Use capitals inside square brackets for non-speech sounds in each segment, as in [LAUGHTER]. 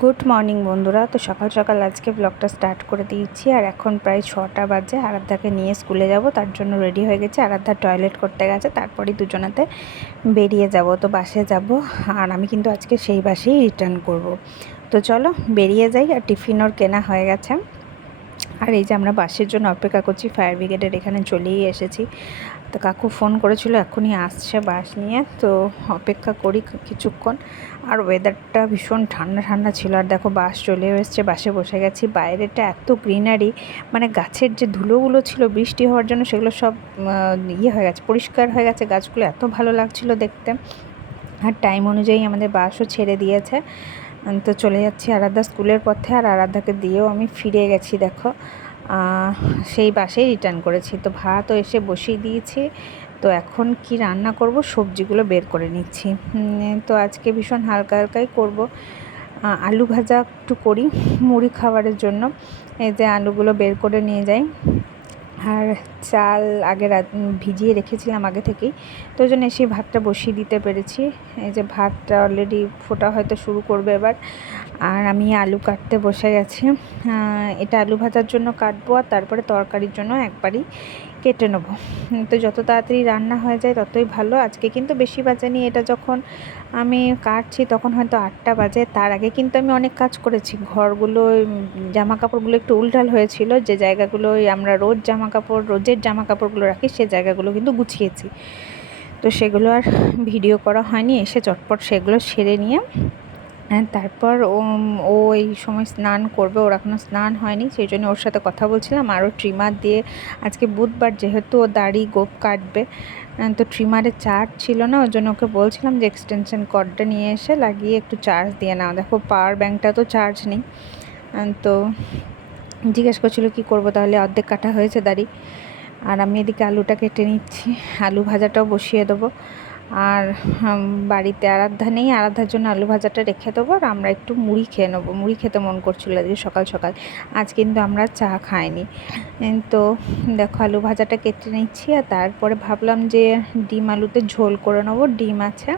Good morning বন্ধুরা। তো সকাল সকাল আজকে ব্লগটা স্টার্ট করে দিয়েছি আর এখন প্রায় ছটা বাজে। আরাধ্যাকে নিয়ে স্কুলে যাব, তার জন্য রেডি হয়ে গেছে। আরাধ্যা টয়লেট করতে গেছে, তারপরেই দুজনাতে বেরিয়ে যাব, তো বাসে যাব। আর আমি কিন্তু আজকে সেই বাসেই রিটার্ন করব। তো চলো, বেরিয়ে যাই আর টিফিন ওর কেনা হয়ে গেছে। আর এই যে আমরা বাসের জন্য অপেক্ষা করছি ফায়ার ব্রিগেডের এখানে চলেই এসেছি। তো কাকু ফোন করেছিল, এখনই আসছে বাস নিয়ে, তো অপেক্ষা করি কিছুক্ষণ। আর ওয়েদারটা ভীষণ ঠান্ডা ঠান্ডা ছিল। আর দেখো বাস চলে এসছে, বাসে বসে গেছি। বাইরেটা এত গ্রিনারি মানে গাছের যে ধুলোগুলো ছিল, বৃষ্টি হওয়ার জন্য সেগুলো সব ইয়ে হয়ে গেছে, পরিষ্কার হয়ে গেছে। গাছগুলো এত ভালো লাগছিল দেখতে। আর টাইম অনুযায়ী আমাদের বাসও ছেড়ে দিয়েছে। তো চলে যাচ্ছি আরাধ্যা স্কুলের পথে। আর আরাধ্যাকে দিয়েও আমি ফিরে গেছি, দেখো। সেই বাসেই রিটার্ন করেছি। তো ভাতও এসে বসিয়ে দিয়েছি। তো এখন কি রান্না করব, সবজিগুলো বের করে নিচ্ছি। তো আজকে ভীষণ হালকা হালকাই করব। আলু ভাজা একটু করি, মুড়ি খাবারের জন্য। এই যে আলুগুলো বের করে নিয়ে যাই। আর চাল আগে ভিজিয়ে রেখেছিলাম আগে থেকেই। তো ওই জন্য এসে ভাতটা বসিয়ে দিতে পেরেছি। এই যে ভাতটা অলরেডি ফোটা হয়তো শুরু করবে এবার। আর আমি আলু কাটতে বসে গেছি। এটা আলু ভাজার জন্য কাটবো আর তারপরে তরকারির জন্য একবারই কেটে নেব। তো যত তাড়াতাড়ি রান্না হয়ে যায় ততই ভালো। আজকে কিন্তু বেশি বাজেনি। এটা যখন আমি কাটছি তখন হয়তো আটটা বাজে। তার আগে কিন্তু আমি অনেক কাজ করেছি। ঘরগুলো জামা কাপড়গুলো একটু উল্টাল হয়েছিল। যে জায়গাগুলো আমরা রোজ জামা কাপড় রোজের জামা কাপড়গুলো রাখি, সে জায়গাগুলো কিন্তু গুছিয়েছি। তো সেগুলো আর ভিডিও করা হয়নি। এসে চটপট সেগুলো সেরে নিয়ে তারপর ও ও এই সময় স্নান করবে, ওর এখনও স্নান হয়নি, সেই জন্য ওর সাথে কথা বলছিলাম। আরও ট্রিমার দিয়ে আজকে বুধবার যেহেতু ও দাড়ি গোপ কাটবে তো ট্রিমারে চার্জ ছিল না ওই জন্য ওকে বলছিলাম যে এক্সটেনশন কর্ডটা নিয়ে এসে লাগিয়ে একটু চার্জ দিয়ে নাও। দেখো, পাওয়ার ব্যাঙ্কটা তো চার্জ নেই। তো জিজ্ঞেস করছিল কী করব, তাহলে অর্ধেক কাটা হয়েছে দাড়ি। আর আমি এদিকে আলুটা কেটে নিচ্ছি, আলু ভাজাটাও বসিয়ে দেবো। আর বাড়িতে আরাধ্যা নেই। আরাধ্যার জন্য আলু ভাজাটা রেখে দেবো আর আমরা একটু মুড়ি খেয়ে নেব। মুড়ি খেতে মন করছিল আজকে সকাল সকাল। আজ কিন্তু আমরা চা খাইনি। তো দেখো আলু ভাজাটা কেটে নিচ্ছি আর তারপরে ভাবলাম যে ডিম আলুতে ঝোল করে নেব। ডিম আছে।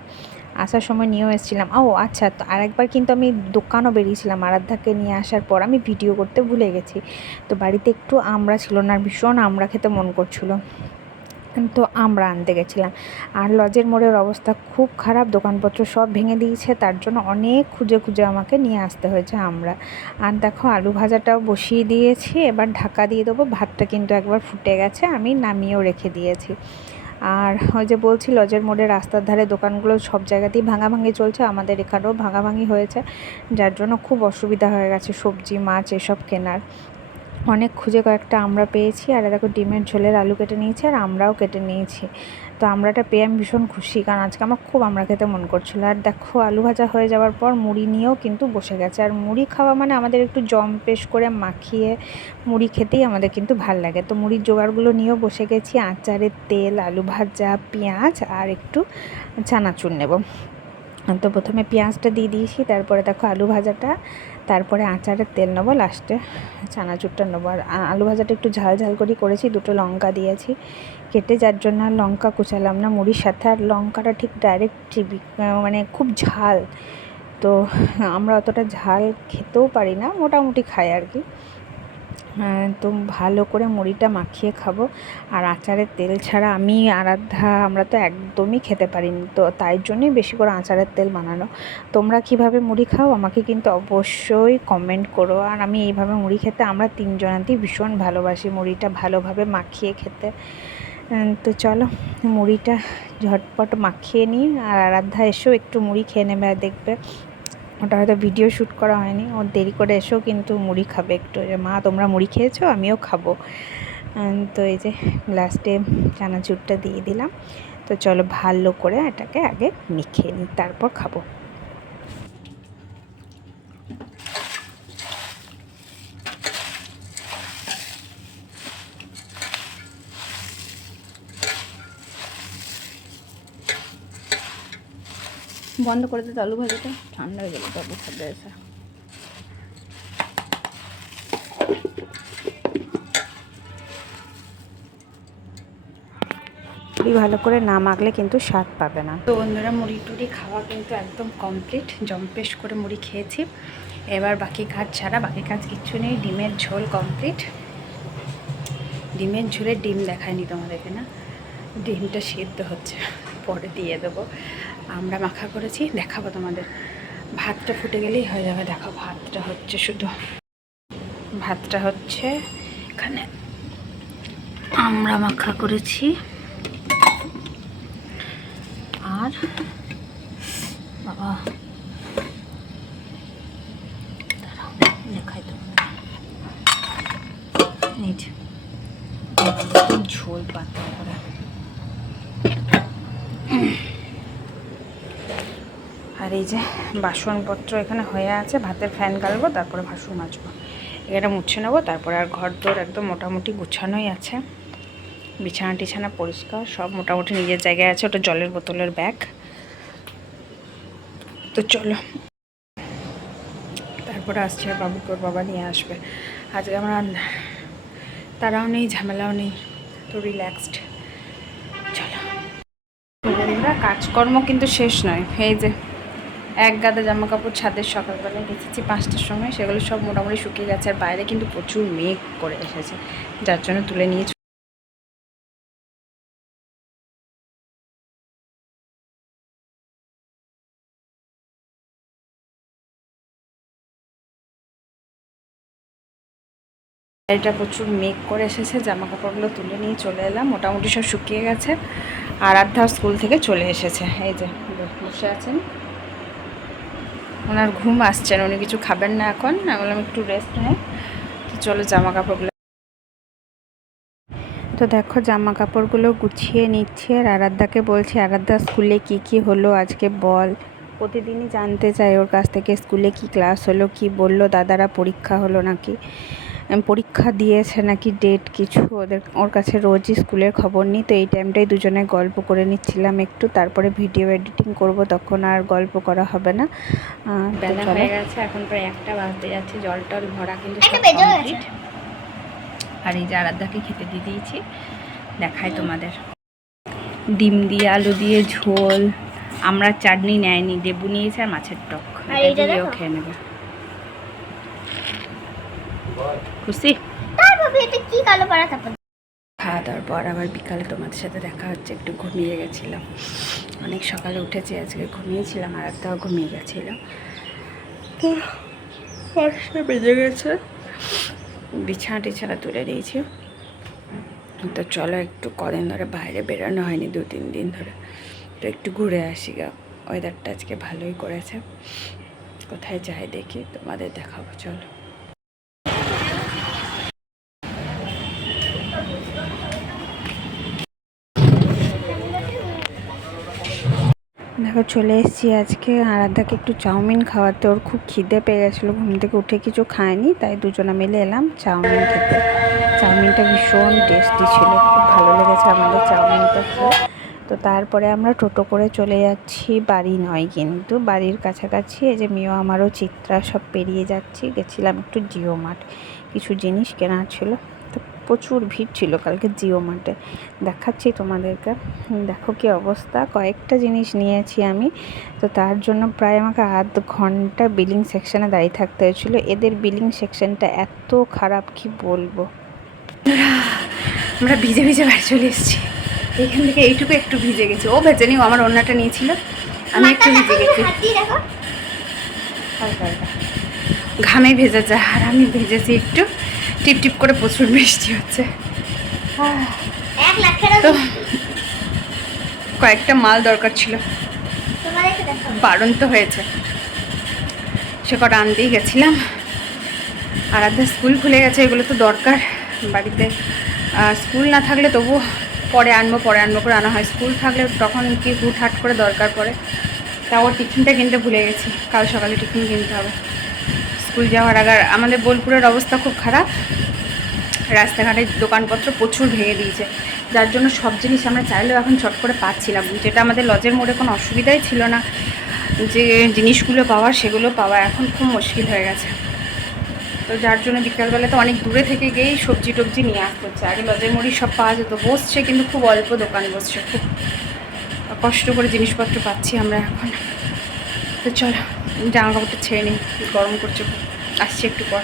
আসার সময় নিয়েও এসেছিলাম। ও আচ্ছা তো আরেকবার কিন্তু আমি দোকানও বেরিয়েছিলাম আরাধ্যাকে নিয়ে আসার পর। আমি ভিডিও করতে ভুলে গেছি। তো বাড়িতে একটু আমরা ছিল না ভীষণ আমরা খেতে মন করছিল। তো আমরা আনতে গেছিলাম। আর লজের মোড়ের অবস্থা খুব খারাপ, দোকানপত্র সব ভেঙে দিয়েছে, তার জন্য অনেক খুঁজে খুঁজে আমাকে নিয়ে আসতে হয়েছে আমরা। আর দেখো, আলু ভাজাটাও বসিয়ে দিয়েছি, এবার ঢাকা দিয়ে দেবো, ভাতটা কিন্তু একবার ফুটে গেছে, আমি নামিয়েও রেখে দিয়েছি। আর ওই যে বলছি, লজের মোড়ে রাস্তার ধারে দোকানগুলো সব জায়গাতেই ভাঙাভাঙি চলছে, আমাদের এখানেও ভাঙাভাঙি হয়েছে, যার জন্য খুব অসুবিধা হয়ে গেছে সবজি, মাছ, এসব কেনার। অনেক খুঁজে কয়েকটা আমরা পেয়েছি। আর দেখো ডিমের ঝোলের আলু কেটে নিয়েছি আর আমরাও কেটে নিয়েছি। তো আমরাটা পেয়ে আমি ভীষণ খুশি, কারণ আজকে আমার খুব আমরা খেতে মন করছিল। আর দেখো, আলু ভাজা হয়ে যাওয়ার পর মুড়ি নিয়েও কিন্তু বসে গেছে। আর মুড়ি খাওয়া মানে আমাদের একটু জম পেশ করে মাখিয়ে মুড়ি খেতেই আমাদের কিন্তু ভালো লাগে। তো মুড়ির জোগাড়গুলো নিয়েও বসে গেছি। আচারের তেল, আলু ভাজা, পেঁয়াজ আর একটু চানাচুর নেব। তো প্রথমে পেঁয়াজটা দিয়ে দিয়েছি, তারপরে দেখো আলু ভাজাটা তারপরে আচারের তেল নেব লাস্টে, চানাচুরটা নেব। আর আলু ভাজাটা একটু ঝাল ঝাল করে করেছি, দুটো লঙ্কা দিয়েছি। কেটে যার জন্য আর লঙ্কা কুচালাম না, মুড়ির সাথে। আর লঙ্কাটা ঠিক ডাইরেক্ট মানে খুব ঝাল। তো আমরা অতটা ঝাল খেতেও পারি না, মোটামুটি খাই আর কি। তো ভালো করে মুড়িটা মাখিয়ে খাব। আর আচারের তেল ছাড়া আমি আরাধ্যা, আমরা তো একদমই খেতে পারিনি। তো তাই জন্যই বেশি করে আচারের তেল বানানো। তোমরা কীভাবে মুড়ি খাও আমাকে কিন্তু অবশ্যই কমেন্ট করো। আর আমি এইভাবে মুড়ি খেতে, আমরা তিনজনাতেই ভীষণ ভালোবাসি মুড়িটা ভালোভাবে মাখিয়ে খেতে। তো চলো, মুড়িটা ঝটপট মাখিয়ে নিই। আর আরাধ্যা এসেও একটু মুড়ি খেয়ে নেবে, দেখবে। ওটা হয়তো ভিডিও শ্যুট করা হয়নি। ওর দেরি করে এসেও কিন্তু মুড়ি খাবে একটু। যে, মা, তোমরা মুড়ি খেয়েছো? আমিও খাব। তো এই যে লাস্টে চানাচুরটা দিয়ে দিলাম। তো চলো ভালো করে এটাকে আগে মেখে নিই, তারপর খাব। বন্ধ করে দিতে আলু ভাজাটা। ঠান্ডা হয়ে গেলে তবে খাবে এসে। মুড়ি ভালো করে না মাখলে কিন্তু স্বাদ পাবে না। তো বন্ধুরা মুড়ি টুড়ি খাওয়া কিন্তু একদম কমপ্লিট জম্পেশ করে মুড়ি খেয়েছি। এবার বাকি কাজ ছাড়া বাকি কাজ কিচ্ছু নেই। ডিমের ঝোল কমপ্লিট ডিমের ঝোলে ডিম দেখায়নি তোমাদেরকে না? ডিমটা সিদ্ধ হচ্ছে। পরে দিয়ে দেবো। আমরা মাখা করেছি, দেখাবো তোমাদের। ভাতটা ফুটে গেলেই হয়ে যাবে, দেখো ভাতটা হচ্ছে শুধু। ভাতটা হচ্ছে এখানে। আমরা মাখা করেছি। আর বাবা দেখাই ঝোল পাতলা করে। [CLEARS THROAT] আর এই যে বাসনপত্র এখানে হয়ে আছে, ভাতের ফ্যান গালবো, তারপরে বাসন মাজবো। এখানে মুছে নেব, তারপরে আর ঘর দোর একদম মোটামুটি গুছানোই আছে। বিছানা টিছানা পরিষ্কার, সব মোটামুটি নিজের জায়গায় আছে, ওটা জলের বোতলের ব্যাগ। তো চলো। তারপরে আসছে আর বাবুকে ওর বাবা নিয়ে আসবে। আজকে আমরা তারাও নেই, ঝামেলাও নেই, তো রিল্যাক্সড কাজকর্ম কিন্তু শেষ নয়। এই যে, এক গাদা জামা কাপড় ছাদের সকালবেলা গেছেছি পাঁচটার সময় সেগুলো সব মোটামুটি শুকিয়ে গেছে, আর বাইরে কিন্তু প্রচুর মেঘ করে এসেছে, যার জন্য তুলে নিয়ে এটা প্রচুর মেঘ করে এসেছে জামা কাপড়গুলো তুলে নিয়ে চলে এলাম। মোটামুটি সব শুকিয়ে গেছে আর আধা স্কুল থেকে চলে এসেছে। এই যে বসে আছেন। ওনার ঘুম আসছেন উনি কিছু খাবেন না এখন। আমি বললাম, একটু রেস্ট নেই তো চলো জামা কাপড়গুলো তো দেখো জামা কাপড়গুলো গুছিয়ে নিচ্ছে আর আরাধ্যাকে বলছি, আরাধ্যা, স্কুলে কি কি হলো আজকে বল? প্রতিদিনই জানতে চাই ওর কাছ থেকে, স্কুলে কি ক্লাস হলো? কি বলল? দাদারা পরীক্ষা হলো নাকি? পরীক্ষা দিয়েছে নাকি ডেট কিছু ওদের ওর কাছে রোজই স্কুলের খবর নিই তো এই টাইমটাই দুজনে গল্প করে নিচ্ছিলাম একটু তারপরে ভিডিও এডিটিং করব তখন আর গল্প করা হবে না। বেলা হয়ে গেছে এখন প্রায় একটা বাজতে যাচ্ছে জল টল ভরা কিন্তু আর এই যে আরাধ্যাকে খেতে দিয়ে দিয়েছি দেখায় তোমাদের। ডিম দিয়ে আলু দিয়ে ঝোল আমরা চাটনি নেয়নি লেবু নিয়েছে আর মাছের টক। খেয়ে নেবে। খুশি? খাওয়া দাওয়ার পর আবার বিকালে তোমাদের সাথে দেখা হচ্ছে একটু ঘুমিয়ে গেছিলাম। অনেক সকালে উঠেছি আজকে ঘুমিয়েছিলাম আর একটাও ঘুমিয়ে গেছিলাম তো পাঁচটা বেজে গেছে। বিছানা টিছানা তুলে দিয়েছি। তো চলো একটু কদিন ধরে বাইরে বেরোনো হয়নি দু তিন দিন ধরে। তো একটু ঘুরে আসি গা। ওয়েদারটা আজকে ভালোই করেছে। কোথায় যাই দেখি তোমাদের দেখাবো চলো। দেখো চলে এসেছি আজকে। আরাধ্যাকে একটু চাউমিন খাওয়াতে। ওর খুব খিদে পেয়ে গেছিল। ঘুম থেকে উঠে কিছু খায়নি, তাই দুজনে মিলে এলাম চাউমিন খেতে। চাউমিনটা ভীষণ টেস্টি ছিল। খুব ভালো লেগেছে আমাদের চাউমিনটা খেয়ে। তো তারপরে আমরা টোটো করে চলে যাচ্ছি। বাড়ি নয় কিন্তু, বাড়ির কাছাকাছি। এই যে মেয়েও আমারও চিত্রা সব পেরিয়ে যাচ্ছি। গেছিলাম একটু জিও মার্ট। কিছু জিনিস কেনার ছিল। প্রচুর ভিড় ছিল কালকে জিও মার্টে। দেখাচ্ছি তোমাদেরকে। দেখো কি অবস্থা। কয়েকটা জিনিস নিয়েছি আমি। তো তার জন্য প্রায় আমাকে আধ ঘণ্টা বিলিং সেকশনে দাঁড়িয়ে থাকতে হয়েছিল। এদের বিলিং সেকশনটা এত খারাপ কি বলব? আমরা ভিজে ভিজে বাড়ি চলে এসেছি। এখান থেকে এইটুকু একটু ভিজে গেছে। ও ভেজে নিও আমার অন্যটা নিয়েছিল। আমি একটু ভিজে গেছি। হালকা হালকা। ঘামে ভেজেছে আর আমি ভেজেছি একটু। টিপ টিপ করে প্রচুর বৃষ্টি হচ্ছে। তো কয়েকটা মাল দরকার ছিল। বারণ তো হয়েছে। সে কটা আনতেই গেছিলাম। আর আধা স্কুল খুলে গেছে এগুলো তো দরকার। বাড়িতে স্কুল না থাকলে তবু পরে আনব পরে আনব করে আনা হয়। স্কুল থাকলে তখন কি হুটহাট করে দরকার পড়ে। তাও টিফিনটা কিনতে ভুলে গেছি। কাল সকালে টিফিন কিনতে হবে। স্কুল যাওয়ার আগে আমাদের বোলপুরের অবস্থা খুব খারাপ। রাস্তাঘাটের দোকানপত্র প্রচুর ভেঙে দিয়েছে। যার জন্য সব জিনিস আমরা চাইলেও এখন চট করে পাচ্ছিলাম। যেটা আমাদের লজের মোড়ে কোনো অসুবিধাই ছিল না। যে জিনিসগুলো পাওয়ার সেগুলো পাওয়া এখন খুব মুশকিল হয়ে গেছে। তো যার জন্য বিকালবেলা তো অনেক দূরে থেকে গিয়েই সবজি টবজি নিয়ে আসতে হচ্ছে। আগে লজের মুড়ি সব পাওয়া যেত, বসছে কিন্তু খুব অল্প দোকান বসছে। খুব কষ্ট করে জিনিসপত্র পাচ্ছি আমরা এখন। তো চলো জামা কাপড়টা ছেড়ে নিই গরম করছে। আসছি একটু পর।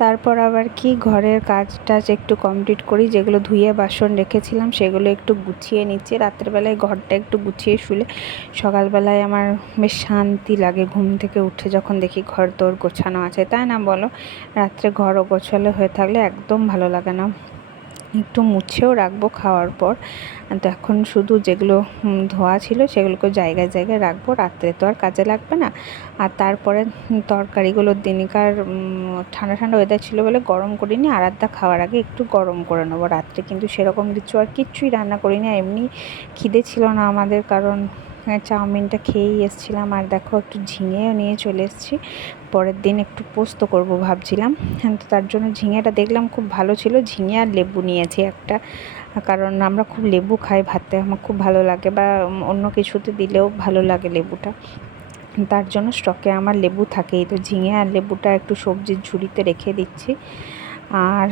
তারপর আবার কি, ঘরের কাজ টাজ একটু কমপ্লিট করি, যেগুলো ধুয়ে বাসন রেখেছিলাম, সেগুলো একটু গুছিয়ে নিচ্ছি। রাত্রেবেলায় ঘরটা একটু গুছিয়ে শুলে, সকালবেলায় আমার বেশ শান্তি লাগে ঘুম থেকে উঠে যখন দেখি ঘর তোর গোছানো আছে। তাই না বলো? রাত্রে ঘর গোছালো হয়ে থাকলে একদম ভালো লাগে না। একটু মুছেও রাখব খাওয়ার পর। তো এখন শুধু যেগুলো ধোয়া ছিল সেগুলোকে জায়গায় জায়গায় রাখব। রাত্রে তো আর কাজে লাগবে না। আর তারপরে উম, তরকারিগুলোর দিনকার ঠান্ডা ঠান্ডা ওয়েদার ছিল বলে গরম করিনি। আরাধ্যা খাওয়ার আগে একটু গরম করে নেব। রাত্রে কিন্তু সেরকম কিছু আর কিচ্ছুই রান্না করিনি। এমনি খিদে ছিল না আমাদের কারণ চাউমিনটা খেয়েই এসেছিলাম। আর দেখো একটু ঝিঙেও নিয়ে চলে এসেছি। পরের দিন একটু পোস্ত করব ভাবছিলাম। হ্যাঁ, তো তার জন্য ঝিঙেটা দেখলাম খুব ভালো ছিল। ঝিঙে আর লেবু নিয়েছি একটা। কারণ আমরা খুব লেবু খাই ভাতে। আমার খুব ভালো লাগে বা অন্য কিছুতে দিলেও ভালো লাগে লেবুটা। তার জন্য স্টকে আমার লেবু থাকেই। তো ঝিঙে আর লেবুটা একটু সবজির ঝুড়িতে রেখে দিচ্ছি। আর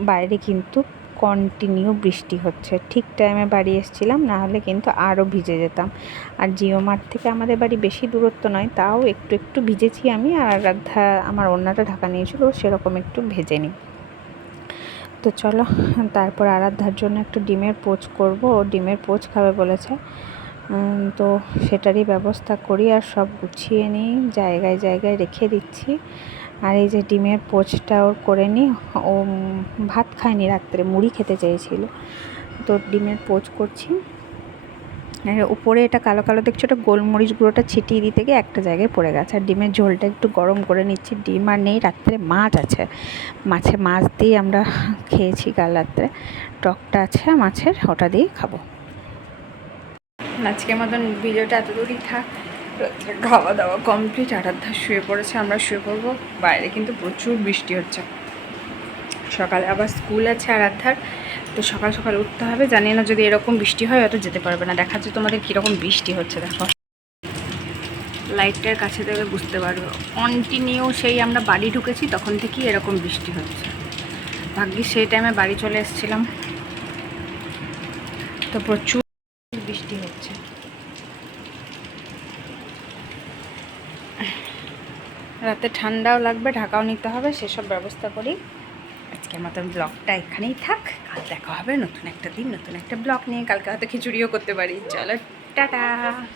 বাইরে কিন্তু কন্টিনিউ বৃষ্টি হচ্ছে। ঠিক টাইমে বাড়ি এসেছিলাম নাহলে কিন্তু আরও ভিজে যেতাম। আর জিও মার্ট থেকে আমাদের বাড়ি বেশি দূরত্ব নয়, তাও একটু একটু ভিজেছি আমি, আর আমার অন্যটা ঢাকা নিয়েছিল সেরকম একটু ভেজে নিই তো চলো, তারপর আরাধ্যার জন্য একটু ডিমের পোচ করব। ও ডিমের পোচ খাবে বলেছে। তো সেটারই ব্যবস্থা করি আর সব গুছিয়ে নিই, জায়গায় জায়গায় রেখে দিচ্ছি। আর এই যে ডিমের পোচটা ওর করে নিই ও ভাত খায়নি রাত্রে, মুড়ি খেতে চেয়েছিল। তো ডিমের পোচ করছি। আর উপরে এটা কালো কালো দেখছ, ওটা গোলমরিচ গুঁড়োটা ছিটিয়ে দিতে গিয়ে একটা জায়গায় পড়ে গেছে। আর ডিমের ঝোলটা একটু গরম করে নিচ্ছি, ডিম আর নেই, রাত্রে মাছ আছে। মাছে মাছ দিয়ে আমরা খেয়েছি কাল রাত্রে, টকটা আছে, মাছের, ওটা দিয়েই খাব। আজকের মতন ভিডিওটা এত দূরই থাক। খাওয়া দাওয়া কমপ্লিট আরাধ্যা শুয়ে পড়েছে, আমরা শুয়ে পড়ব। বাইরে কিন্তু প্রচুর বৃষ্টি হচ্ছে। সকালে আবার স্কুল আছে আরাধ্যার, তো সকাল সকাল উঠতে হবে। জানি না যদি এরকম বৃষ্টি হয়, হয়তো যেতে পারবে না। দেখাচ্ছে তোমাদের কীরকম বৃষ্টি হচ্ছে, দেখো। লাইটটার কাছে দেবে, বুঝতে পারবে। কন্টিনিউ সেই আমরা বাড়ি ঢুকেছি, তখন থেকেই এরকম বৃষ্টি হচ্ছে। ভাগ্যি সেই টাইমে বাড়ি চলে এসেছিলাম। তো প্রচুর বৃষ্টি হচ্ছে রাতে ঠান্ডাও লাগবে, ঢাকাও নিতে হবে, সেসব ব্যবস্থা করি। আজকের মতন ব্লগটা এখানেই থাক। কাল দেখা হবে নতুন একটা দিন, নতুন একটা ব্লগ নিয়ে। কালকে হয়তো খিচুড়িও করতে পারি। চলো, টাটা!